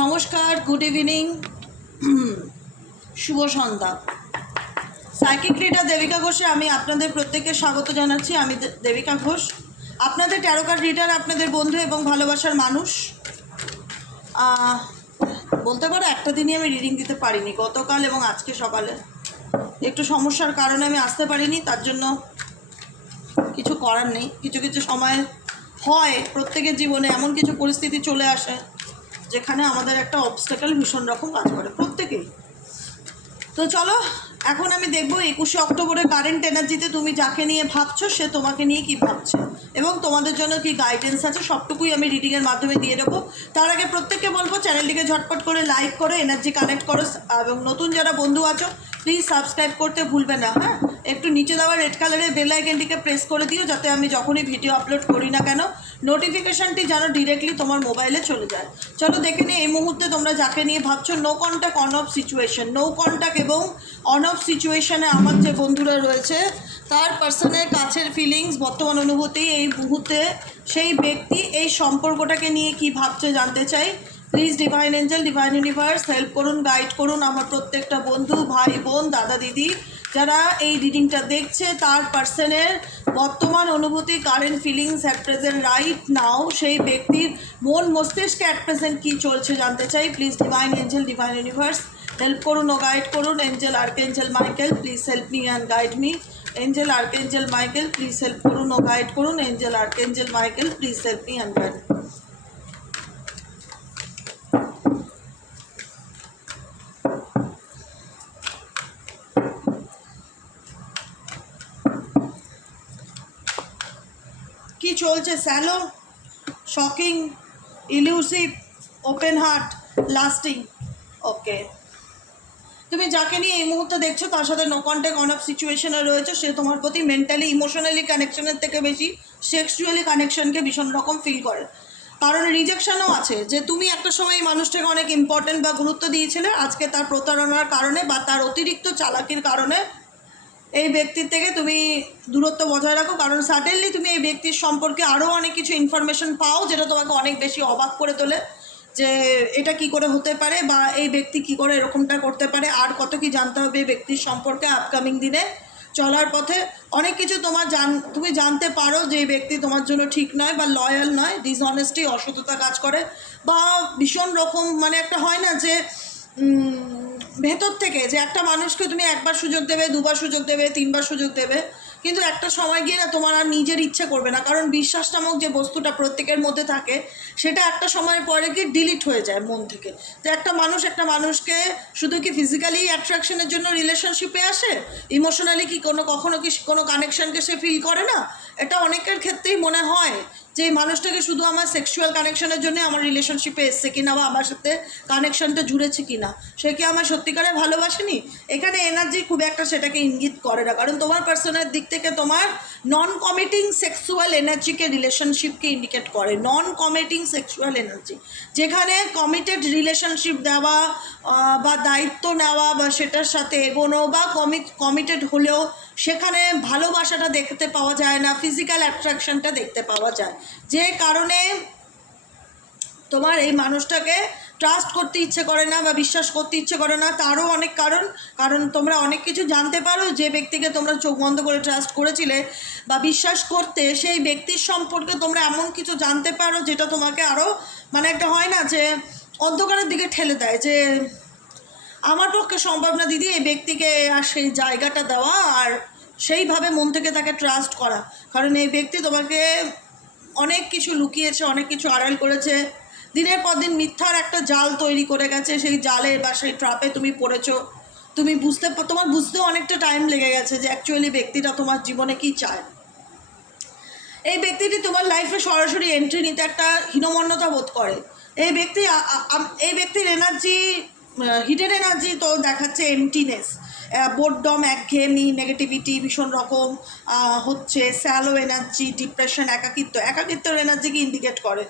নমস্কার, good evening, শুভ সন্ধ্যা। Psychic reader Devika ঘোষে আমি আপনাদের প্রত্যেককে স্বাগত জানাচ্ছি। আমি দেবিকা ঘোষ, আপনাদের ট্যারো কার্ড রিডার, আপনাদের বন্ধু এবং ভালোবাসার মানুষ। বলতে পারো একটা দিনই আমি রিডিং দিতে পারিনি, গতকাল এবং আজকে সকালে একটু সমস্যার কারণে আমি আসতে পারিনি। তার জন্য কিছু করার নেই। কিছু কিছু সময় হয় প্রত্যেকের জীবনে এমন কিছু পরিস্থিতি চলে আসে যেখানে আমাদের একটা অবস্টাকেল ভীষণ রকম কাজ করে প্রত্যেকেই। তো চলো এখন আমি দেখবো 21শে অক্টোবরের কারেন্ট এনার্জিতে তুমি যাকে নিয়ে ভাবছো সে তোমাকে নিয়ে কি ভাবছে এবং তোমাদের জন্য কি গাইডেন্স আছে, সবটুকুই আমি রিডিংয়ের মাধ্যমে দিয়ে দেবো। তার আগে প্রত্যেককে বলবো চ্যানেলটিকে ঝটপট করে লাইক করো, এনার্জি কানেক্ট করো এবং নতুন যারা বন্ধু আছো প্লিজ সাবস্ক্রাইব করতে ভুলবে না। হ্যাঁ, একটু নিচে দেওয়া রেড কালারের বেল আইকনটিকে প্রেস করে দিও যাতে আমি যখনই ভিডিও আপলোড করি না কেন নোটিফিকেশানটি যেন ডিরেক্টলি তোমার মোবাইলে চলে যায়। চলো দেখে নিই এই মুহূর্তে তোমরা যাকে নিয়ে ভাবছো। No contact, on off situation. No contact এবং অন অফ সিচুয়েশানে আমার যে বন্ধুরা রয়েছে তার পার্সনের কাছের ফিলিংস, বর্তমান অনুভূতি, এই মুহূর্তে সেই ব্যক্তি এই সম্পর্কটাকে নিয়ে কি ভাবছে জানতে চাই। Please divine angel, divine universe help করুন, গাইড করুন আমার প্রত্যেকটা বন্ধু, ভাই বোন, দাদা দিদি যারা এই রিডিংটা দেখছে তার পার্সনের বর্তমান অনুভূতি, current feelings at present right now, সেই ব্যক্তির মন মস্তিষ্কে অ্যাট প্রেজেন্ট কী চলছে জানতে চাই। Please divine angel, divine universe help করুন ও গাইড করুন। Angel archangel Michael please help me and guide me. Angel archangel Michael please help করুন ও গাইড করুন। Angel archangel Michael please help me and guide. কি চলছে? Shallow, shocking, elusive, open heart, lasting. Okay, তুমি যাকে নিয়ে এই মুহূর্তে দেখছো তার সাথে নো কন্ট্যাক্ট, অন অফ সিচুয়েশনে রয়েছে। সে তোমার প্রতি মেন্টালি ইমোশনালি কানেকশনের থেকে বেশি সেক্সুয়ালি কানেকশনকে ভীষণ রকম ফিল করে। কারণ রিজেকশনও আছে যে তুমি একটা সময় এই মানুষটাকে অনেক ইম্পর্টেন্ট বা গুরুত্ব দিয়েছিলে, আজকে তার প্রতারণার কারণে বা তার অতিরিক্ত চালাকির কারণে এই ব্যক্তির থেকে তুমি দূরত্ব বজায় রাখো। কারণ সাডেনলি তুমি এই ব্যক্তির সম্পর্কে আরও অনেক কিছু ইনফরমেশন পাও যেটা তোমাকে অনেক বেশি অবাক করে তোলে যে এটা কি করে হতে পারে বা এই ব্যক্তি কি করে এরকমটা করতে পারে, আর কত কি জানতে হবে এই ব্যক্তির সম্পর্কে। আপকামিং দিনে চলার পথে অনেক কিছু তুমি জানতে পারো যে এই ব্যক্তি তোমার জন্য ঠিক নয় বা লয়াল নয়, ডিসঅনেস্টি, অসততা কাজ করে বা ভীষণ রকম মানে একটা হয় না যে ভেতর থেকে যে একটা মানুষকে তুমি একবার সুযোগ দেবে, দুবার সুযোগ দেবে, তিনবার সুযোগ দেবে, কিন্তু একটা সময় গিয়ে না তোমার আর নিজের ইচ্ছে করবে না। কারণ বিশ্বাস নামক যে বস্তুটা প্রত্যেকের মধ্যে থাকে সেটা একটা সময়ের পরে কি ডিলিট হয়ে যায় মন থেকে। তো একটা মানুষকে শুধু কি ফিজিক্যালি অ্যাট্রাকশনের জন্য রিলেশনশিপে আসে, ইমোশনালি কি কখনো কি কোনো কানেকশনকে সে ফিল করে না? এটা অনেকের ক্ষেত্রেই মনে হয় যে এই মানুষটাকে শুধু আমার সেক্সুয়াল কানেকশনের জন্য আমার রিলেশনশিপে এসছে কিনা বা আমার সাথে কানেকশনটা জুড়েছে কিনা, সে কি আমার সত্যিকারে ভালোবাসেনি। এখানে এনার্জি খুব একটা সেটাকে ইঙ্গিত করে না, কারণ তোমার পার্সনের দিক থেকে তোমার নন কমিটিং সেক্সুয়াল এনার্জিকে রিলেশনশিপকে ইন্ডিকেট করে। নন কমিটিং সেক্সুয়াল এনার্জি যেখানে কমিটেড রিলেশনশিপ দেওয়া বা দায়িত্ব নেওয়া বা সেটার সাথে এগোনো বা কমিটেড হলেও সেখানে ভালোবাসাটা দেখতে পাওয়া যায় না, ফিজিক্যাল অ্যাট্রাকশনটা দেখতে পাওয়া যায়, যে কারণে তোমার এই মানুষটাকে ট্রাস্ট করতে ইচ্ছে করে না বা বিশ্বাস করতে ইচ্ছে করে না। তারও অনেক কারণ তোমরা অনেক কিছু জানতে পারো যে ব্যক্তিকে তোমরা চোখ বন্ধ করে ট্রাস্ট করেছিলে বা বিশ্বাস করতে, সেই ব্যক্তির সম্পর্কে তোমরা এমন কিছু জানতে পারো যেটা তোমাকে আরও মানে একটা হয় না যে অন্ধকারের দিকে ঠেলে দেয় যে আমার পক্ষে সম্ভব না দিদি এই ব্যক্তিকে আর সেই জায়গাটা দেওয়া আর সেইভাবে মন থেকে তাকে ট্রাস্ট করা। কারণ এই ব্যক্তি তোমাকে অনেক কিছু লুকিয়েছে, অনেক কিছু আড়াল করেছে, দিনের পর দিন মিথ্যার একটা জাল তৈরি করে গেছে। সেই জালে বা সেই ট্রাপে তুমি পড়েছো, তুমি তোমার বুঝতেও অনেকটা টাইম লেগে গেছে যে অ্যাকচুয়ালি ব্যক্তিটা তোমার জীবনে কি চায়। এই ব্যক্তিটি তোমার লাইফে সরাসরি এন্ট্রি নিতে একটা হীনমন্যতা বোধ করে। এই ব্যক্তির এনার্জি, হিডেন এনার্জি তো দেখাচ্ছে এমটিনেস, বোরডম, একঘেয়েমি, নেগেটিভিটি, ভীষণ রকম হচ্ছে স্যালো এনার্জি, ডিপ্রেশন, একাকিত্বের এনার্জিকে ইন্ডিকেট করে।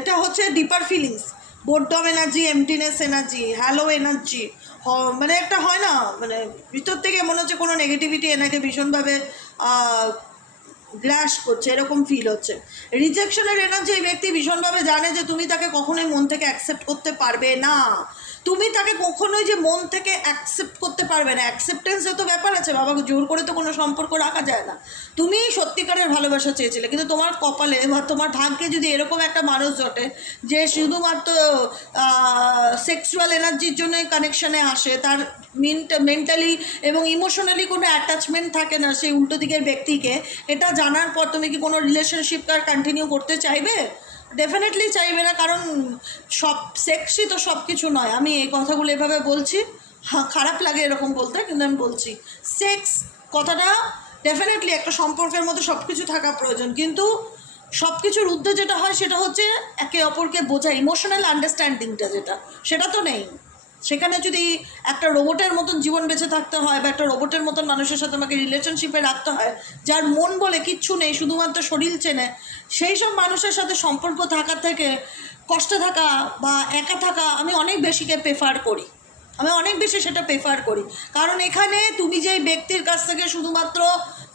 এটা হচ্ছে ডিপার feelings, boredom energy, এমটিনেস energy, hello energy, মানে একটা হয় না মানে ভিতর থেকে মনে হচ্ছে কোনো নেগেটিভিটি এনাকে ভীষণভাবে গ্রাস করছে, এরকম ফিল হচ্ছে। রিজেকশনের এনার্জি এই ব্যক্তি ভীষণভাবে জানে যে তুমি তাকে কখনোই মন থেকে অ্যাকসেপ্ট করতে পারবে না, তুমি তাকে কখনোই যে মন থেকে অ্যাকসেপ্ট করতে পারবে না। অ্যাকসেপ্টেন্সের তো ব্যাপার আছে বাবা, জোর করে তো কোনো সম্পর্ক রাখা যায় না। তুমি সত্যিকারের ভালোবাসা চেয়েছিলে, কিন্তু তোমার কপালে বা তোমার ভাগ্যে যদি এরকম একটা মানুষ জোটে যে শুধুমাত্র সেক্সুয়াল এনার্জির জন্য কানেকশানে আসে, তার মেন্টালি এবং ইমোশনালি কোনো অ্যাটাচমেন্ট থাকে না সেই উল্টো দিকের ব্যক্তিকে, এটা জানার পর তুমি কি কোনো রিলেশনশিপ আর কন্টিনিউ করতে চাইবে? ডেফিনেটলি চাইবে না, কারণ সব সেক্সই তো সব কিছু নয়। আমি এই কথাগুলো এভাবে বলছি, হ্যাঁ খারাপ লাগে এরকম বলতে, কিন্তু আমি বলছি সেক্স কথাটা ডেফিনেটলি একটা সম্পর্কের মধ্যে সব কিছু থাকা প্রয়োজন, কিন্তু সব কিছুর ঊর্ধ্বে যেটা হয় সেটা হচ্ছে একে অপরকে বোঝা, ইমোশনাল আন্ডারস্ট্যান্ডিংটা যেটা, সেটা তো নেই সেখানে। যদি একটা রোবটের মতন জীবন বেঁচে থাকতে হয় বা একটা রোবটের মতন মানুষের সাথে আমাকে রিলেশনশিপে রাখতে হয় যার মন বলে কিচ্ছু নেই, শুধুমাত্র শরীর চেনে, সেই সব মানুষের সাথে সম্পর্ক থাকার থেকে কষ্টে থাকা বা একা থাকা আমি অনেক বেশিকে প্রেফার করি, আমি অনেক বেশি সেটা প্রেফার করি। কারণ এখানে তুমি যেই ব্যক্তির কাছ থেকে শুধুমাত্র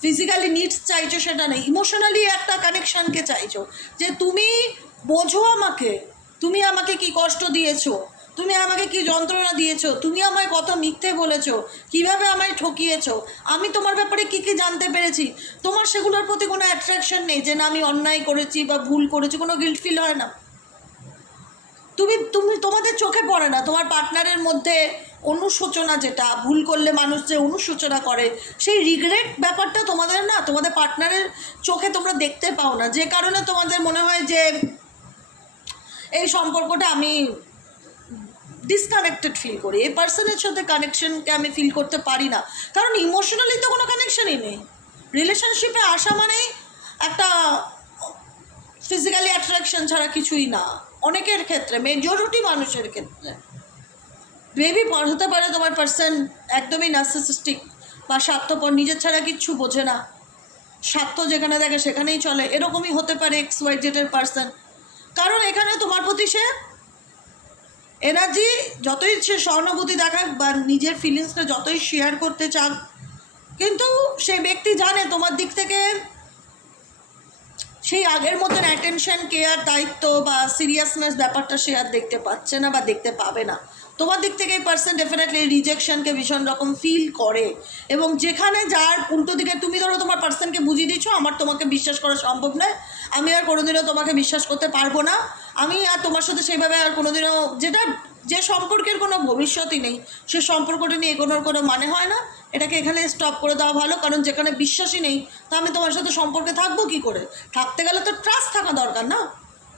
ফিজিক্যালি নিডস চাইছো সেটা নেই, ইমোশনালি একটা কানেকশানকে চাইছো, যে তুমি বোঝো আমাকে, তুমি আমাকে কি কষ্ট দিয়েছো, তুমি আমাকে কি যন্ত্রণা দিয়েছো, তুমি আমায় কত মিথ্যে বলেছো, কিভাবে আমায় ঠকিয়েছো, আমি তোমার ব্যাপারে কী কী জানতে পেরেছি। তোমার সেগুলোর প্রতি কোনো অ্যাট্রাকশন নেই যে না আমি অন্যায় করেছি বা ভুল করেছি, কোনো গিল্ট ফিল হয় না। তুমি তুমি তোমাদের চোখে পড়ে না তোমার পার্টনারের মধ্যে অনুশোচনা, যেটা ভুল করলে মানুষ যে অনুশোচনা করে, সেই রিগ্রেট ব্যাপারটা তোমাদের না, তোমাদের পার্টনারের চোখে তোমরা দেখতে পাও না, যে কারণে তোমাদের মনে হয় যে এই সম্পর্কটা আমি ডিসকানেক্টেড ফিল করি, এই পার্সনের সাথে কানেকশনকে আমি ফিল করতে পারি না, কারণ ইমোশনালি তো কোনো কানেকশনই নেই। রিলেশনশিপে আসা মানেই একটা ফিজিক্যালি অ্যাট্রাকশন ছাড়া কিছুই না, অনেকের ক্ষেত্রে, মেজরিটি মানুষের ক্ষেত্রে। মেবি হতে পারে তোমার পার্সন একদমই নার্সিসিস্টিক বা স্বার্থপর, নিজের ছাড়া কিচ্ছু বোঝে না, স্বার্থ যেখানে দেখে সেখানেই চলে, এরকমই হতে পারে এক্স ওয়াই জেডের পার্সন। কারণ এখানে তোমার প্রতি সে এনার্জি যতই সে সহানুভূতি দেখাক বা নিজের ফিলিংসটা যতই শেয়ার করতে চাক, কিন্তু সে ব্যক্তি জানে তোমার দিক থেকে সেই আগের মতন অ্যাটেনশন, কেয়ার, দায়িত্ব বা সিরিয়াসনেস ব্যাপারটা সে আর দেখতে পাচ্ছে না বা দেখতে পাবে না। তোমার দিক থেকে এই পার্সন ডেফিনেটলি রিজেকশনকে ভীষণ রকম ফিল করে, এবং যেখানে যার উল্টো দিকে তুমি ধরো তোমার পার্সনকে বুঝিয়ে দিচ্ছ আমার তোমাকে বিশ্বাস করা সম্ভব নয়, আমি আর কোনোদিনও তোমাকে বিশ্বাস করতে পারবো না, আমি আর তোমার সাথে সেইভাবে আর কোনোদিনও, যেটা যে সম্পর্কের কোনো ভবিষ্যতই নেই সে সম্পর্কটা নিয়ে এগোনোর কোনো মানে হয় না, এটাকে এখানে স্টপ করে দেওয়া ভালো। কারণ যেখানে বিশ্বাসই নেই তা আমি তোমার সাথে সম্পর্কে থাকবো কী করে? থাকতে গেলে তো ট্রাস্ট থাকা দরকার না,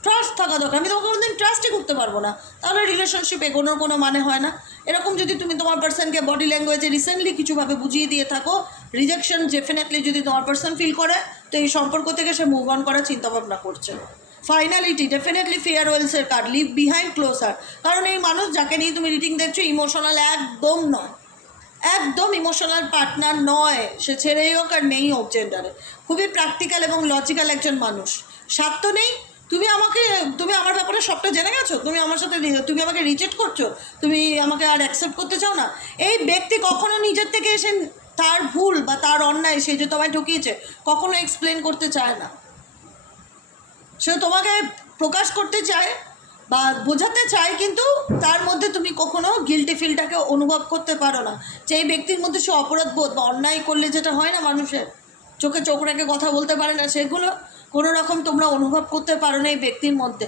ট্রাস্ট থাকা দরকার। আমি তোমাকে কোনোদিন ট্রাস্টই করতে পারবো না, তাহলে রিলেশনশিপ এগোনোর কোনো মানে হয় না। এরকম যদি তুমি তোমার পার্সনকে বডি ল্যাঙ্গুয়েজে রিসেন্টলি কিছুভাবে বুঝিয়ে দিয়ে থাকো, রিজেকশন ডেফিনেটলি যদি তোমার পার্সন ফিল করে, তো এই সম্পর্ক থেকে সে মুভ অন করার চিন্তাভাবনা করছে। ফাইনালিটি ডেফিনেটলি ফেয়ারওয়েলসের কার্ড, লিভ বিহাইন্ড ক্লোজার। কারণ এই মানুষ যাকে নিয়ে তুমি রিডিং দেখছো ইমোশনাল একদম নয়, একদম ইমোশনাল পার্টনার নয়, সে ছেড়েই হোক আর নেই হোক জেন্ডারে, খুবই প্র্যাকটিক্যাল এবং লজিক্যাল একজন মানুষ। স্বার্থ নেই, তুমি আমার ব্যাপারে সবটা জেনে গেছো, তুমি আমার সাথে, তুমি আমাকে রিজেক্ট করছো, তুমি আমাকে আর অ্যাকসেপ্ট করতে চাও না। এই ব্যক্তি কখনো নিজের থেকে এসে তার ভুল বা তার অন্যায়, সে যে তোমায় ঠকিয়েছে, কখনো এক্সপ্লেন করতে চায় না। সে তোমাকে প্রকাশ করতে চায় বা বোঝাতে চায়, কিন্তু তার মধ্যে তুমি কখনো গিল্টি ফিলটাকে অনুভব করতে পারো না, যে এই ব্যক্তির মধ্যে সে অপরাধ বোধ বা অন্যায় করলে যেটা হয় না মানুষের, চোখে চোখ রেখে কথা বলতে পারে না, সেগুলো কোনো রকম তোমরা অনুভব করতে পারো না এই ব্যক্তির মধ্যে,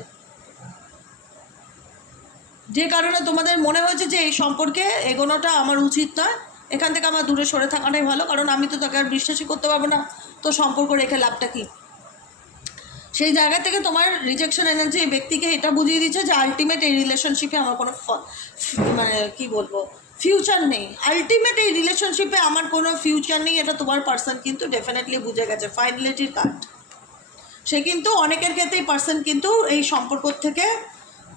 যে কারণে তোমাদের মনে হয়েছে যে এই সম্পর্কে এগোনোটা আমার উচিত নয়, এখান থেকে আমার দূরে সরে থাকাটাই ভালো, কারণ আমি তো তাকে আর বিশ্বাসই করতে পারবো না, তো সম্পর্ক রেখে লাভটা কী? সেই জায়গা থেকে তোমার রিজেকশন এনার্জি এই ব্যক্তিকে এটা বুঝিয়ে দিচ্ছে যে আলটিমেট এই রিলেশনশিপে আমার কোনো মানে কী বলবো ফিউচার নেই, আলটিমেট এই রিলেশনশিপে আমার কোনো ফিউচার নেই, এটা তোমার পার্সন কিন্তু ডেফিনেটলি বুঝে গেছে। ফাইনালিটির কার্ড, সে কিন্তু অনেকের ক্ষেত্রেই পার্সন কিন্তু এই সম্পর্ক থেকে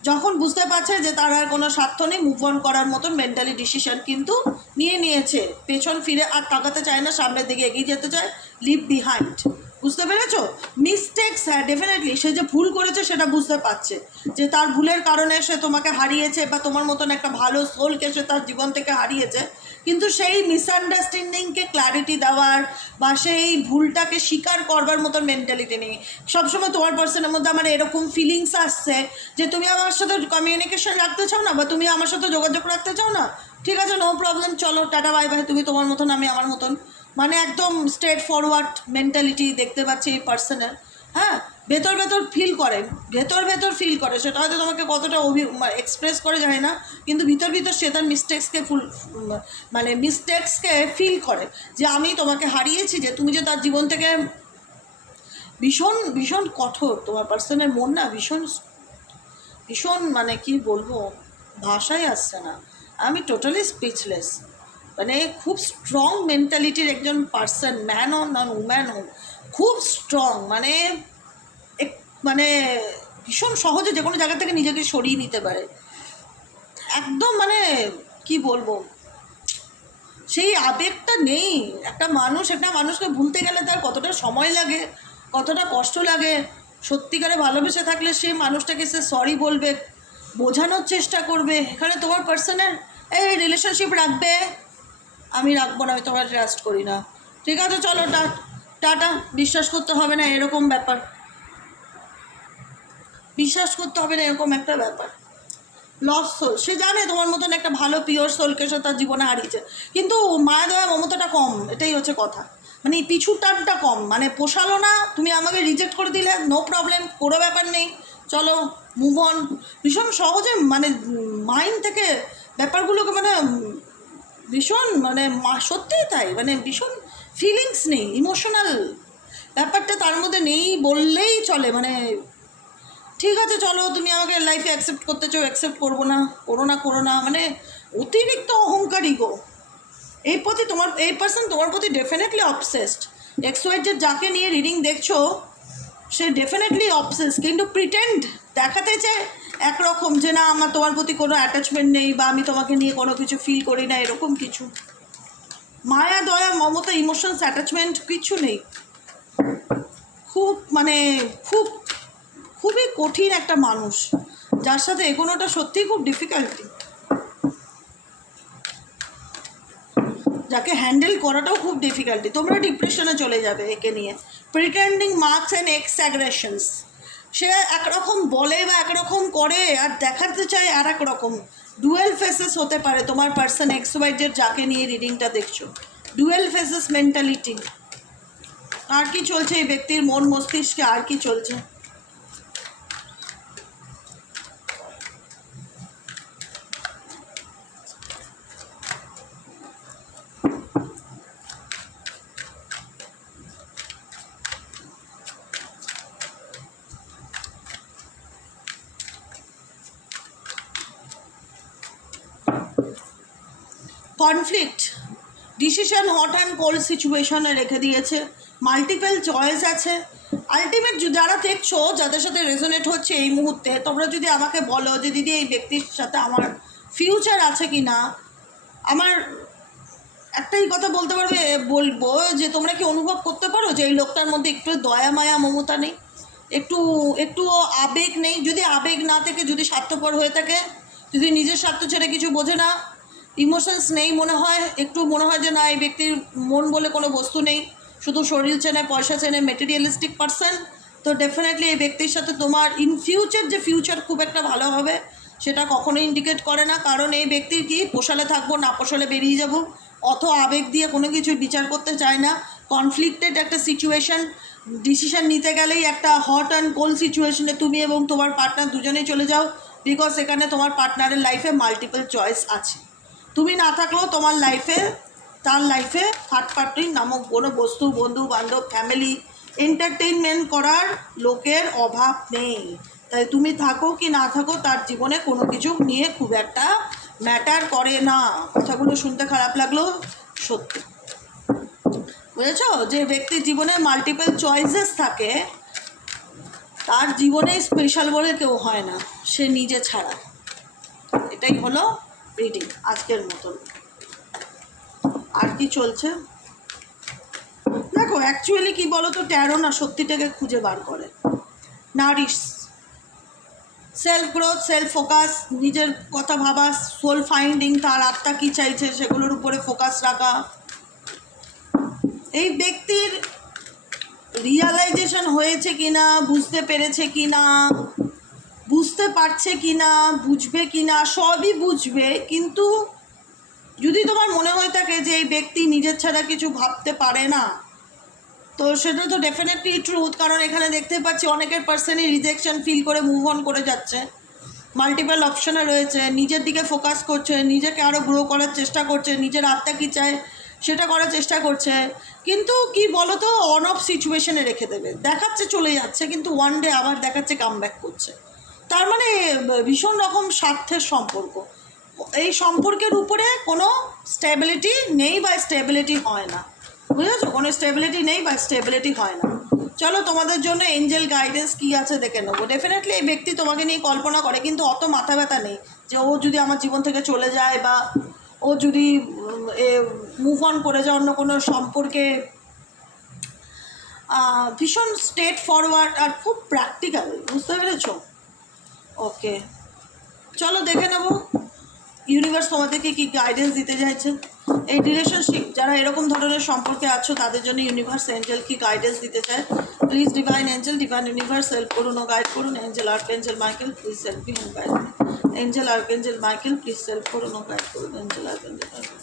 যখন বুঝতে পারছে যে তার আর কোনো স্বার্থ নেই, মুভ অন করার মতন মেন্টালি ডিসিশন কিন্তু নিয়ে নিয়েছে, পেছন ফিরে আর তাকাতে চায় না, সামনের দিকে এগিয়ে যেতে চায়, লিভ বিহাইন্ড, বুঝতে পেরেছো? মিস্টেক্স, হ্যাঁ ডেফিনেটলি সে যে ভুল করেছে সেটা বুঝতে পারছে, যে তার ভুলের কারণে সে তোমাকে হারিয়েছে বা তোমার মতন একটা ভালো সোলকে সে তার জীবন থেকে হারিয়েছে। কিন্তু সেই মিসআন্ডারস্ট্যান্ডিংকে ক্ল্যারিটি দেওয়ার বা সেই ভুলটাকে স্বীকার করবার মতন মেন্টালিটি নেই। সবসময় তোমার পার্সনের মধ্যে আমার এরকম ফিলিংস আসছে যে তুমি আমার সাথে কমিউনিকেশন রাখতে চাও না, বা তুমি আমার সাথে যোগাযোগ রাখতে চাও না, ঠিক আছে নো প্রবলেম, চলো টাটা বাই বাই, তুমি তোমার মতন আমি আমার মতন, মানে একদম স্ট্রেট ফরওয়ার্ড মেন্টালিটি দেখতে পাচ্ছি এই পার্সনের। হ্যাঁ, ভেতর ভেতর ফিল করে, ভেতর ফিল করে, সেটা হয়তো তোমাকে কতটা এক্সপ্রেস করে যায় না, কিন্তু ভিতর সে তার মিস্টেক্সকে মানে মিস্টেক্সকে ফিল করে যে আমি তোমাকে হারিয়েছি, যে তুমি যে তার জীবন থেকে ভীষণ ভীষণ কঠোর, তোমার পার্সনের মন না ভীষণ ভীষণ মানে কি বলবো, ভাষাই আসছে না, আমি টোটালি স্পিচলেস। মানে খুব স্ট্রং মেন্টালিটির একজন পার্সন, ম্যান হন না উম্যান হন, খুব স্ট্রং, মানে মানে ভীষণ সহজে যে কোনো জায়গা থেকে নিজেকে সরিয়ে নিতে পারে একদম, মানে কি বলবো, সেই আবেগটা নেই। একটা মানুষকে ভুলতে গেলে তার কতটা সময় লাগে, কতটা কষ্ট লাগে। সত্যিকারে ভালোবেসে থাকলে সেই মানুষটাকে সে সরি বলবে, বোঝানোর চেষ্টা করবে। এখানে তোমার পার্সনের এই রিলেশনশিপ রাখবে, আমি রাখবো না, আমি তোমার ট্রাস্ট করি না, ঠিক আছে চলো টাটা, বিশ্বাস করতে হবে না এরকম ব্যাপার, বিশ্বাস করতে হবে না এরকম একটা ব্যাপার। লস সোল, সে জানে তোমার মতন একটা ভালো পিওর সোলকে সে তার জীবনে হারিয়েছে, কিন্তু মায়া দয়া মমতাটা কম, এটাই হচ্ছে কথা। মানে পিছুর টানটা কম, মানে পোষালো না, তুমি আমাকে রিজেক্ট করে দিলে, নো প্রবলেম, কোনো ব্যাপার নেই, চলো মুভ অন। ভীষণ সহজে মানে মাইন্ড থেকে ব্যাপারগুলোকে মানে ভীষণ মানে সত্যিই তাই, মানে ভীষণ ফিলিংস নেই, ইমোশনাল ব্যাপারটা তার মধ্যে নেই বললেই চলে। মানে ঠিক আছে চলো, তুমি আমাকে লাইফে অ্যাকসেপ্ট করতে চাও, অ্যাকসেপ্ট করবো না, করো না, মানে অতিরিক্ত অহংকারী গো। এই পার্সন তোমার প্রতি ডেফিনেটলি অবসেসড। এক্সওয়াইজেড যাকে নিয়ে রিডিং দেখছো সে ডেফিনেটলি অবসেস, কিন্তু প্রিটেন্ড দেখাতে চায় একরকম, যে না আমার তোমার প্রতি কোনো অ্যাটাচমেন্ট নেই, বা আমি তোমাকে নিয়ে কোনো কিছু ফিল করি না, এরকম কিছু। মায়া দয়া মমতা ইমোশনস অ্যাটাচমেন্ট কিছু নেই। খুব মানে খুবই কঠিন একটা মানুষ, যার সাথে এগোনোটা সত্যিই খুব ডিফিকাল্টি, যাকে হ্যান্ডেল করাটাও খুব ডিফিকাল্টি। তোমরা ডিপ্রেশনে চলে যাবে একে নিয়ে। প্রিটেন্ডিং মার্কস অ্যান্ড অ্যাগ্রেশনস, সে একরকম বলে বা একরকম করে আর দেখাতে চায় আর এক রকম। ডুয়েল ফেসেস হতে পারে তোমার পার্সন এক্সওয়াইজেড যাকে নিয়ে রিডিংটা দেখছো, ডুয়েল ফেসেস মেন্টালিটি। আর কি চলছে এই ব্যক্তির মন মস্তিষ্কে, আর কি চলছে? Conflict, decision hot and cold সিচুয়েশনে রেখে দিয়েছে, মাল্টিপল চয়েস আছে। আলটিমেট যারা দেখছো, যাদের সাথে রেজোনেট হচ্ছে এই মুহূর্তে, তোমরা যদি আমাকে বলো যে দিদি এই ব্যক্তির সাথে আমার ফিউচার আছে কি না, আমার একটাই কথা বলবো যে তোমরা কি অনুভব করতে পারো যে এই লোকটার মধ্যে একটু দয়া মায়া মমতা নেই, একটুও আবেগ নেই? যদি আবেগ না থেকে, যদি স্বার্থপর হয়ে থাকে, যদি নিজের স্বার্থ ছেড়ে কিছু বোঝে না, ইমোশনস নেই, মনে হয় যে না এই ব্যক্তির মন বলে কোনো বস্তু নেই, শুধু শরীর চেনে, পয়সা চেনে, মেটেরিয়ালিস্টিক পারসন, তো ডেফিনেটলি এই ব্যক্তির সাথে তোমার ইন ফিউচার যে ফিউচার খুব একটা ভালো হবে সেটা কখনোই ইন্ডিকেট করে না। কারণ এই ব্যক্তির কি পোষালে থাকবো, না পোষালে বেরিয়ে যাব, অত আবেগ দিয়ে কোনো কিছু বিচার করতে চায় না। কনফ্লিক্টেড একটা সিচুয়েশন, ডিসিশন নিতে গেলেই একটা হট অ্যান্ড কোল্ড সিচুয়েশনে তুমি এবং তোমার পার্টনার দুজনেই চলে যাও, বিকজ এখানে তোমার পার্টনারের লাইফে মাল্টিপল চয়েস আছে। তুমি না থাকলেও তোমার লাইফে, তার লাইফে থার্ড পার্টি নামক কোনো বস্তু, বন্ধু বান্ধব, ফ্যামিলি, এন্টারটেইনমেন্ট করার লোকের অভাব নেই। তাই তুমি থাকো কি না থাকো, তার জীবনে কোনো কিছু নিয়ে খুব একটা ম্যাটার করে না। কথাগুলো শুনতে খারাপ লাগলেও সত্যি, বুঝেছ? যে ব্যক্তির জীবনে মাল্টিপল চয়েসেস থাকে, তার জীবনে স্পেশাল বলে কেউ হয় না, সে নিজে ছাড়া। এটাই হলো রিডিং আজকের মতন। আর কি চলছে? দেখো অ্যাকচুয়ালি কি বলো তো, ট্যারো না সত্যিটাকে খুঁজে বার করে। Nourish, self growth, self focus, নিজের কথা ভাবা, সোল ফাইন্ডিং, তার আত্মা কী চাইছে সেগুলোর উপরে ফোকাস রাখা। এই ব্যক্তির রিয়ালাইজেশন হয়েছে কি না, বুঝতে পেরেছে কি না, বুঝতে পারছে কি না, বুঝবে কি না, সবই বুঝবে। কিন্তু যদি তোমার মনে হয়ে থাকে যে এই ব্যক্তি নিজের ছাড়া কিছু ভাবতে পারে না, তো সেটা তো ডেফিনেটলি ট্রুথ। কারণ এখানে দেখতে পাচ্ছি অনেকের পার্সনই রিজেকশন ফিল করে মুভ অন করে যাচ্ছে। মাল্টিপল অপশনে রয়েছে, নিজের দিকে ফোকাস করছে, নিজেকে আরও গ্রো করার চেষ্টা করছে, নিজের আত্মা কী চায় সেটা করার চেষ্টা করছে। কিন্তু কি বলো তো, অন অফ সিচুয়েশনে রেখে দেবে, দেখাচ্ছে চলে যাচ্ছে, কিন্তু ওয়ান ডে আবার দেখাচ্ছে কামব্যাক করছে। তার মানে ভীষণ রকম স্বার্থের সম্পর্ক। এই সম্পর্কের উপরে কোনো স্টেবিলিটি নেই বা স্টেবিলিটি হয় না, বুঝেছো? কোনো স্টেবিলিটি নেই বা স্টেবিলিটি হয় না। চলো তোমাদের জন্য এঞ্জেল গাইডেন্স কী আছে দেখে নেবো। ডেফিনেটলি এই ব্যক্তি তোমাকে নিয়ে কল্পনা করে, কিন্তু অত মাথা ব্যথা নেই যে ও যদি আমার জীবন থেকে চলে যায় বা ও যদি মুভ অন করে যায় অন্য কোনো সম্পর্কে। ভীষণ স্ট্রেট ফরওয়ার্ড আর খুব প্র্যাকটিক্যাল, বুঝতে পেরেছো? ওকে, চলো দেখে নেবো ইউনিভার্স তোমাদেরকে কী গাইডেন্স দিতে চাইছে। এই রিলেশনশিপ যারা এরকম ধরনের সম্পর্কে আছো তাদের জন্য ইউনিভার্স এঞ্জেল কি গাইডেন্স দিতে চায়। Please divine angel, divine universe help করুন ও গাইড করুন। Angel archangel Michael please help me and guide me. Angel archangel Michael please help করুন ও গাইড করুন। Angel archangel Michael.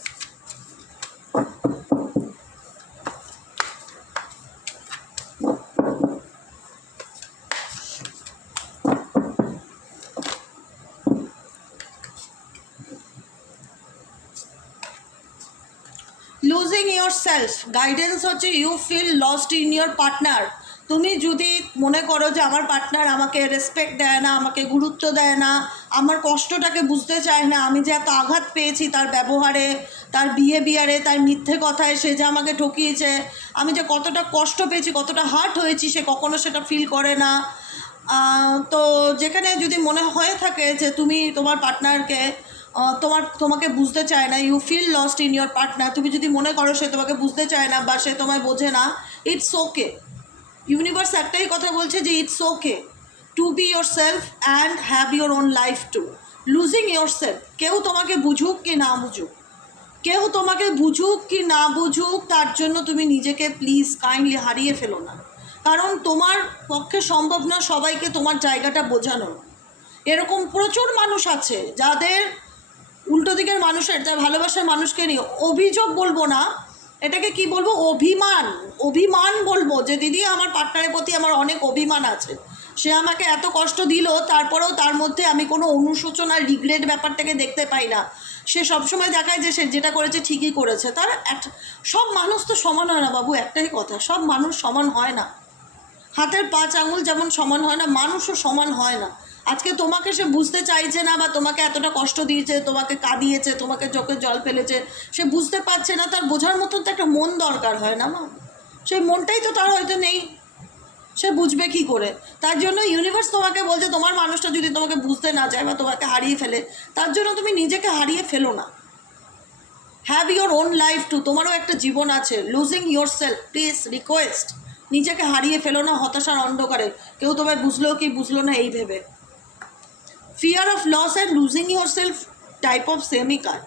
Losing your self guidance হচ্ছে you feel lost in your partner. তুমি যদি মনে করো যে আমার পার্টনার আমাকে রেসপেক্ট দেয় না, আমাকে গুরুত্ব দেয় না, আমার কষ্টটাকে বুঝতে চায় না, আমি যে এত আঘাত পেয়েছি তার ব্যবহারে, তার বিহেভিয়ারে, তার মিথ্যে কথায়, সে যে আমাকে ঠকিয়েছে, আমি যে কতটা কষ্ট পেয়েছি, কতটা হার্ট হয়েছি, সে কখনো সেটা ফিল করে না। তো যেখানে যদি মনে হয়ে থাকে যে তুমি তোমার পার্টনারকে তোমাকে বুঝতে চায় না, you feel lost in your partner, তুমি যদি মনে করো সে তোমাকে বুঝতে চায় না বা সে তোমায় বোঝে না, ইটস ওকে। ইউনিভার্স একটাই কথা বলছে যে it's okay to be yourself and have your own life too. Losing your self, কেউ তোমাকে বুঝুক কি না বুঝুক, কেউ তোমাকে বুঝুক কি না বুঝুক, তার জন্য তুমি নিজেকে প্লিজ কাইন্ডলি হারিয়ে ফেলো না। কারণ তোমার পক্ষে সম্ভব না সবাইকে তোমার জায়গাটা বোঝানো। এরকম প্রচুর মানুষ আছে যাদের উল্টো দিকের মানুষের, যা ভালোবাসার মানুষকে নিয়ে অভিযোগ বলবো না, এটাকে কি বলবো, অভিমান। অভিমান বলবো যে দিদি আমার পার্টনারের প্রতি আমার অনেক অভিমান আছে, সে আমাকে এত কষ্ট দিল, তারপরেও তার মধ্যে আমি কোনো অনুশোচনা রিগ্রেট ব্যাপারটাকে দেখতে পাই না। সে সবসময় দেখায় যে সে যেটা করেছে ঠিকই করেছে। তার সব মানুষ তো সমান হয় না বাবু, একটাই কথা, সব মানুষ সমান হয় না। হাতের 5 আঙুল যেমন সমান হয় না, মানুষও সমান হয় না। আজকে তোমাকে সে বুঝতে চাইছে না বা তোমাকে এতটা কষ্ট দিয়েছে, তোমাকে কাঁদিয়েছে, তোমাকে চোখে জল ফেলেছে, সে বুঝতে পারছে না, তার বোঝার মতন তো একটা মন দরকার হয় না মা? সেই মনটাই তো তার হয়তো নেই, সে বুঝবে কী করে? তার জন্য ইউনিভার্স তোমাকে বলছে তোমার মানুষটা যদি তোমাকে বুঝতে না চায় বা তোমাকে হারিয়ে ফেলে, তার জন্য তুমি নিজেকে হারিয়ে ফেলো না। Have your own life two, তোমারও একটা জীবন আছে। Losing your self, please request, নিজেকে হারিয়ে ফেলো না হতাশার অন্ধকারে, কেউ তোমায় বুঝলো কি বুঝলো না এই ভেবে। Fear of loss and losing your self type of semi card.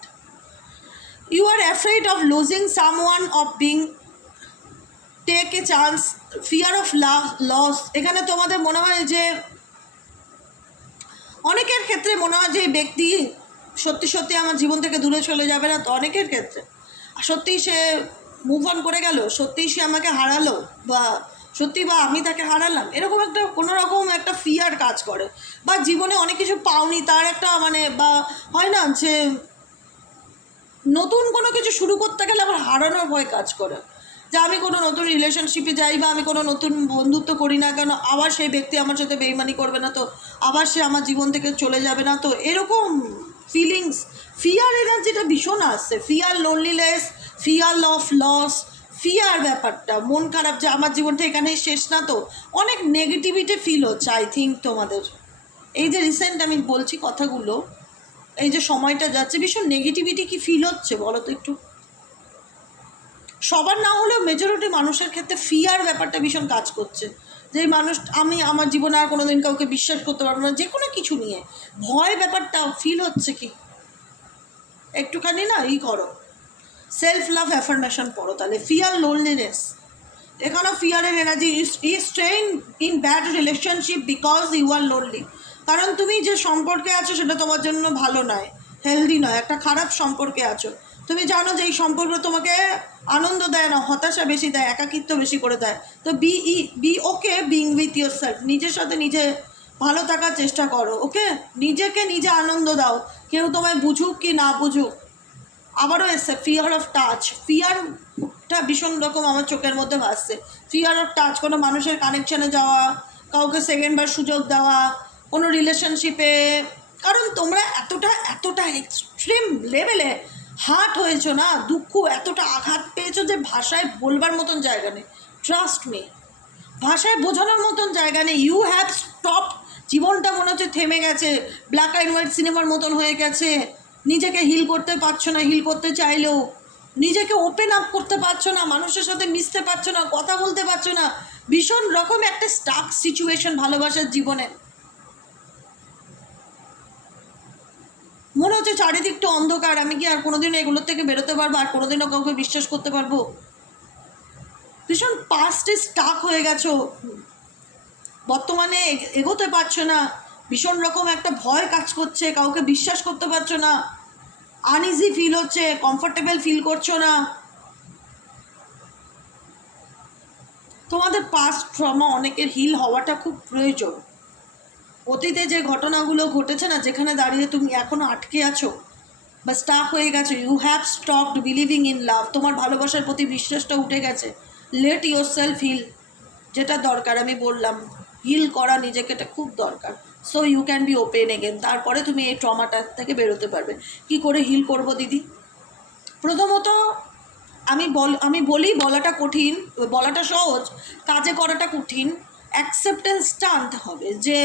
You are afraid of losing someone, of being take a chance. Fear of loss, এখানে তোমাদের মনে হয় যে অনেকের ক্ষেত্রে মনে হয় যে এই ব্যক্তি সত্যি সত্যি আমার জীবন থেকে দূরে চলে যাবে না। তো অনেকের ক্ষেত্রে সত্যিই সে মুভ অন করে গেল, সত্যিই সে আমাকে হারালো, বা সত্যি বা আমি তাকে হারালাম, এরকম একটা কোনো রকম একটা ফিয়ার কাজ করে। বা জীবনে অনেক কিছু পাওনি তার একটা মানে, বা হয় না যে নতুন কোনো কিছু শুরু করতে গেলে আবার হারানোর ভয় কাজ করে, যে আমি কোনো নতুন রিলেশনশিপে যাই বা আমি কোনো নতুন বন্ধুত্ব করি না কেন, আবার সেই ব্যক্তি আমার সাথে বেইমানি করবে না তো, আবার সে আমার জীবন থেকে চলে যাবে না তো, এরকম ফিলিংস, ফিয়ার এনার্জিটা ভীষণ আসছে। Fear loneliness, fear of loss, fear ব্যাপারটা, মন খারাপ যে আমার জীবনটা এখানেই শেষ না তো, অনেক নেগেটিভিটি ফিল হচ্ছে আই থিঙ্ক তোমাদের। এই যে রিসেন্ট আমি বলছি কথাগুলো, এই যে সময়টা যাচ্ছে, ভীষণ নেগেটিভিটি কি ফিল হচ্ছে বলো তো একটু? সবার না হলেও মেজরিটি মানুষের ক্ষেত্রে ফিয়ার ব্যাপারটা ভীষণ কাজ করছে, যে মানুষ আমি আমার জীবনে আর কোনোদিন কাউকে বিশ্বাস করতে পারবো না, যে কোনো কিছু নিয়ে ভয় ব্যাপারটা ফিল হচ্ছে কি একটুখানি না করো, সেলফ লাভ অ্যাফার্মেশন পড়ো, তাহলে ফিয়ার লোনলিনেস, এখানে ফিয়ারের energy is staying in bad relationship because you are lonely. কারণ তুমি যে সম্পর্কে আছো সেটা তোমার জন্য ভালো নয়, হেলদি নয়, একটা খারাপ সম্পর্কে আছো। তুমি জানো যে এই সম্পর্ক তোমাকে আনন্দ দেয় না, হতাশা বেশি দেয়, একাকিত্ব বেশি করে দেয়। তো be okay being with yourself, নিজের সাথে নিজে ভালো থাকার চেষ্টা করো। ওকে, নিজেকে নিজে আনন্দ দাও, কেউ তোমায় বুঝুক কি না বুঝুক। আবারও এসছে ফিয়ার অফ টাচ, ফিয়ারটা ভীষণ রকম আমার চোখের মধ্যে ভাসছে। ফিয়ার অফ টাচ, কোনো মানুষের কানেকশানে যাওয়া, কাউকে সেকেন্ডবার সুযোগ দেওয়া, কোনো রিলেশনশিপে, কারণ তোমরা এতটা এক্সট্রিম লেভেলে হার্ট হয়েছো না, দুঃখ এতটা আঘাত পেয়েছো যে ভাষায় বলবার মতন জায়গা নেই। ট্রাস্ট মি, ভাষায় বোঝানোর মতন জায়গা নেই। ইউ হ্যাভ স্টপ, জীবনটা মনে হচ্ছে থেমে গেছে, ব্ল্যাক অ্যান্ড হোয়াইট সিনেমার মতন হয়ে গেছে। নিজেকে হিল করতে পারছো না, হিল করতে চাইলেও নিজেকে ওপেন আপ করতে পারছো না, মানুষের সাথে মিশতে পারছো না, কথা বলতে পারছো না, ভীষণ রকম একটা স্টাক সিচুয়েশন ভালোবাসার জীবনে। মনে হচ্ছে চারিদিকটা অন্ধকার, আমি কি আর কোনোদিনও এগুলোর থেকে বেরোতে পারবো, আর কোনোদিনও কাউকে বিশ্বাস করতে পারবো? ভীষণ পাস্টে স্টাক হয়ে গেছো, বর্তমানে এগোতে পারছো না, ভীষণ রকম একটা ভয় কাজ করছে, কাউকে বিশ্বাস করতে পারছো না, আনইজি ফিল হচ্ছে, কমফোর্টেবল ফিল করছো না। তোমাদের পাস্ট ট্রমা অনেকের হিল হওয়াটা খুব প্রয়োজন। অতীতে যে ঘটনাগুলো ঘটেছে না, যেখানে দাঁড়িয়ে তুমি এখনও আটকে আছো বা স্টাক হয়ে গেছো, you have stopped believing in love, তোমার ভালোবাসার প্রতি বিশ্বাসটা উঠে গেছে। লেট ইয়োর সেলফ হিল, যেটা দরকার আমি বললাম, হিল করা নিজেকে, এটা খুব দরকার। So you can be open again, তারপরে তুমি এই ট্রমাটা থেকে বেরোতে পারবে। কি করে হিল করবো দিদি? প্রথমত আমি বলি, বলাটা কঠিন, বলাটা সহজ, কাজে করাটা কঠিন। অ্যাকসেপ্টেন্সটা আনতে হবে যে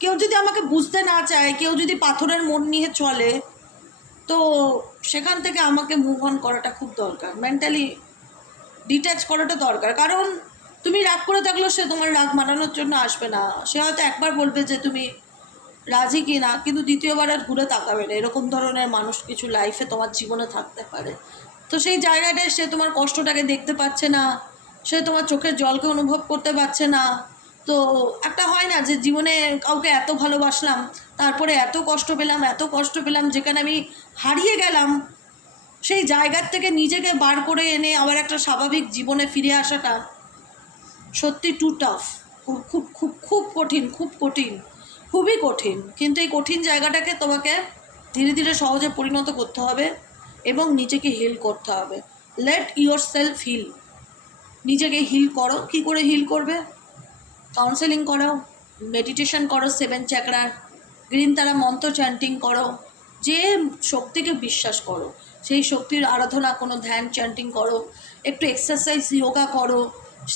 কেউ যদি আমাকে বুঝতে না চায়, কেউ যদি পাথরের মন নিয়ে চলে, তো সেখান থেকে আমাকে মুভ অন করাটা খুব দরকার, মেন্টালি ডিট্যাচ করাটা দরকার। কারণ তুমি রাগ করে থাকলেও সে তোমার রাগ মানানোর জন্য আসবে না, সে হয়তো একবার বলবে যে তুমি রাজি কি না, কিন্তু দ্বিতীয়বার আর ঘুরে তাকাবে না। এরকম ধরনের মানুষ কিছু লাইফে তোমার জীবনে থাকতে পারে। তো সেই জায়গাটায় সে তোমার কষ্টটাকে দেখতে পাচ্ছে না, সে তোমার চোখের জলকে অনুভব করতে পারছে না। তো একটা হয় না যে জীবনে কাউকে এত ভালোবাসলাম, তারপরে এত কষ্ট পেলাম, যেখানে আমি হারিয়ে গেলাম, সেই জায়গার থেকে নিজেকে বার করে এনে আবার একটা স্বাভাবিক জীবনে ফিরে আসাটা সত্যি টু টাফ, খুব খুব খুব কঠিন, খুবই কঠিন। কিন্তু এই কঠিন জায়গাটাকে তোমাকে ধীরে ধীরে সহজে পরিণত করতে হবে এবং নিজেকে হিল করতে হবে। লেট ইয়োর সেলফ হিল, নিজেকে হিল করো। কী করে হিল করবে? কাউন্সেলিং করো, মেডিটেশন করো, 7 চ্যাকরার গ্রিন তারা মন্ত্র চ্যান্টিং করো, যে শক্তিকে বিশ্বাস করো সেই শক্তির আরাধনা, কোনো ধ্যান চ্যান্টিং করো, একটু এক্সারসাইজ যোগা করো,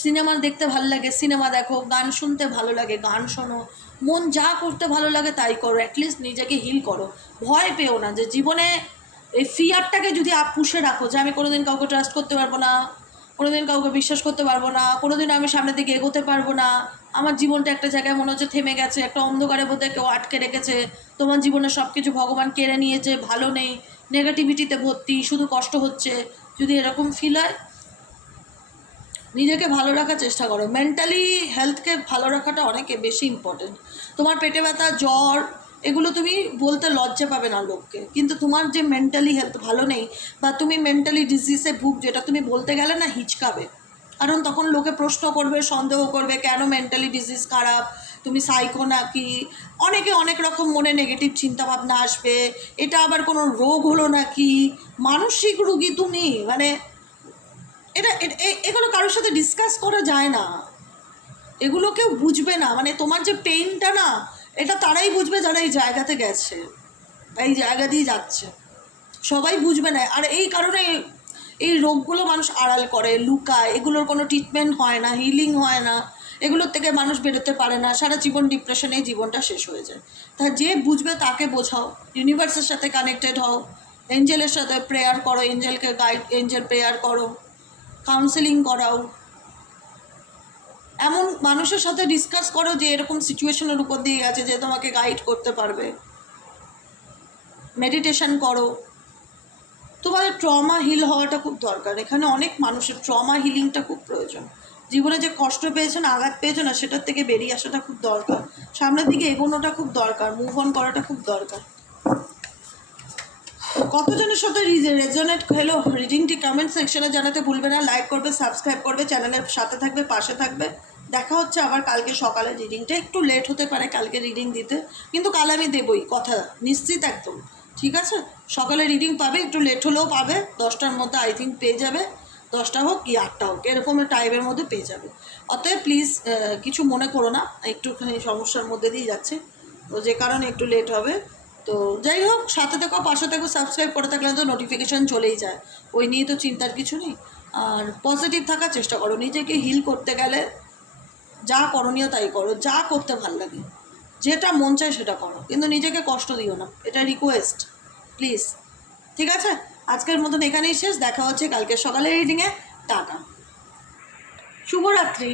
সিনেমা দেখতে ভালো লাগে সিনেমা দেখো, গান শুনতে ভালো লাগে গান শোনো, মন যা করতে ভালো লাগে তাই করো। অ্যাটলিস্ট নিজেকে হিল করো। ভয় পেও না যে জীবনে এই ফিয়ারটাকে যদি পুষে রাখো যে আমি কোনোদিন কাউকে ট্রাস্ট করতে পারবো না, কোনোদিন কাউকে বিশ্বাস করতে পারবো না, কোনোদিন আমি সামনের দিকে এগোতে পারবো না, আমার জীবনটা একটা জায়গায় মনে হচ্ছে থেমে গেছে, একটা অন্ধকারের মধ্যে কেউ আটকে রেখেছে, তোমার জীবনে সব কিছু ভগবান কেড়ে নিয়েছে, ভালো নেই, নেগেটিভিটিতে ভর্তি, শুধু কষ্ট হচ্ছে, যদি এরকম ফিল হয়, নিজেকে ভালো রাখার চেষ্টা করো। মেন্টালি হেলথকে ভালো রাখাটা অনেক বেশি ইম্পর্টেন্ট। তোমার পেটে ব্যথা, জ্বর, এগুলো তুমি বলতে লজ্জা পাবে না লোককে, কিন্তু তোমার যে মেন্টালি হেলথ ভালো নেই বা তুমি মেন্টালি ডিজিজে ভুগছো, এটা তুমি বলতে গেলে না হিচকাবে। কারণ তখন লোকে প্রশ্ন করবে, সন্দেহ করবে, কেন মেন্টালি ডিজিজ খারাপ, তুমি সাইকো নাকি, অনেকে অনেক রকম মনে নেগেটিভ চিন্তাভাবনা আসবে, এটা আবার কোনো রোগ হলো নাকি, মানসিক রোগী তুমি, মানে এটা এগুলো কারোর সাথে ডিসকাস করা যায় না, এগুলো কেউ বুঝবে না। মানে তোমার যে পেইনটা না, এটা তারাই বুঝবে যারা এই জায়গাতে গেছে, এই জায়গা দিয়ে যাচ্ছে, সবাই বুঝবে না। আর এই কারণে এই রোগগুলো মানুষ আড়াল করে, লুকায়, এগুলোর কোনো ট্রিটমেন্ট হয় না, হিলিং হয় না, এগুলোর থেকে মানুষ বেরোতে পারে না, সারা জীবন ডিপ্রেশনেই জীবনটা শেষ হয়ে যায়। তা যে বুঝবে তাকে বোঝাও, ইউনিভার্সের সাথে কানেক্টেড হও, এঞ্জেলের সাথে প্রেয়ার করো, এঞ্জেলকে গাইড, এঞ্জেল প্রেয়ার করো, কাউন্সেলিং করাও, এমন মানুষের সাথে ডিসকাস করো যে এরকম সিচুয়েশনের উপর দিয়ে গেছে, যে তোমাকে গাইড করতে পারবে। মেডিটেশন করো। তোমাদের ট্রমা হিল হওয়াটা খুব দরকার। এখানে অনেক মানুষের ট্রমা হিলিংটা খুব প্রয়োজন। জীবনে যে কষ্ট পেয়েছেন, আঘাত পেয়েছেন, না সেটার থেকে বেরিয়ে আসাটা খুব দরকার। সামনের দিকে এগোনোটা খুব দরকার, মুভ অন করাটা খুব দরকার। কতজনের সাথে রেজোনেট হলো রিডিংটি কমেন্ট সেকশনে জানাতে ভুলবে না। লাইক করবে, সাবস্ক্রাইব করবে, চ্যানেলের সাথে থাকবে, পাশে থাকবে। দেখা হচ্ছে আবার কালকে সকালে। রিডিংটা একটু লেট হতে পারে কালকে রিডিং দিতে, কিন্তু কাল আমি দেবই, কথা নিশ্চিত একদম। ঠিক আছে, সকালে রিডিং পাবে, একটু লেট হলেও পাবে। 10টার মধ্যে আই থিঙ্ক পেয়ে যাবে, 10টা হোক কি 8টা হোক, এরকম টাইমের মধ্যে পেয়ে যাবে। অতএব প্লিজ কিছু মনে করো না, একটুখানি সমস্যার মধ্যে দিয়ে যাচ্ছে, তো যে কারণে একটু লেট হবে। তো যাই হোক, সাথে থেকো, পাশে থেকো, সাবস্ক্রাইব করে থাকলে তো নোটিফিকেশান চলেই যায়, ওই নিয়ে তো চিন্তার কিছু নেই। আর পজিটিভ থাকার চেষ্টা করো। নিজেকে হিল করতে গেলে যা করণীয় তাই করো, যা করতে ভাল লাগে, যেটা মন চায় সেটা করো, কিন্তু নিজেকে কষ্ট দিও না, এটা রিকোয়েস্ট প্লিজ। ঠিক আছে, আজকের মতন এখানেই শেষ। দেখা হচ্ছে কালকে সকালে রিডিংয়ে। টাটা, শুভরাত্রি।